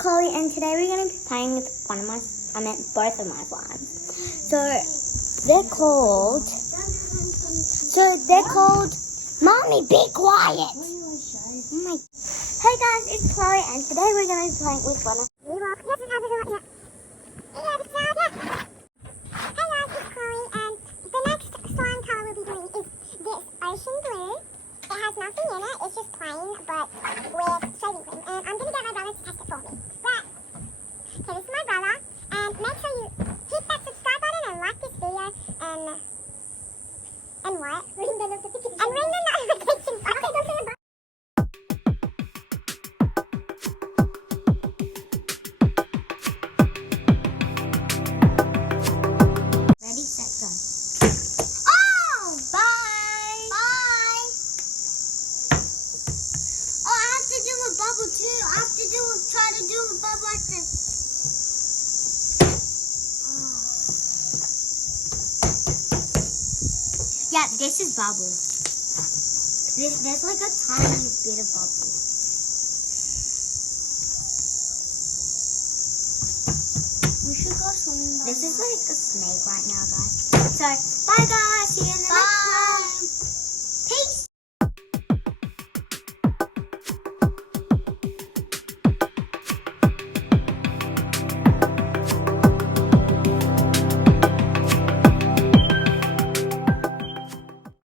Chloe, and today we're going to be playing with both of my slimes. They're called, Mommy, be quiet! Oh my. Hey guys, it's Chloe, and today we're going to be playing with one of. Hey guys, it's Chloe, and the next slime color we'll be doing is this ocean blue. It has nothing in it, it's just plain, but with shaving cream. And I'm going to get my brother to test it for me. Right. Okay, this is my brother. And make sure you hit that subscribe button and like this video. And what? Ring the notification. And ring the notification button. Okay, don't say a button. Ready, set, go. Oh! Bye! Bye! Oh, I have to do a bubble too. I have to try to do a bubble like this. Yeah, this is bubble. There's like a tiny bit of bubble. We should go swimming. This is like a snake right now, guys. So, bye guys. See you in the next one.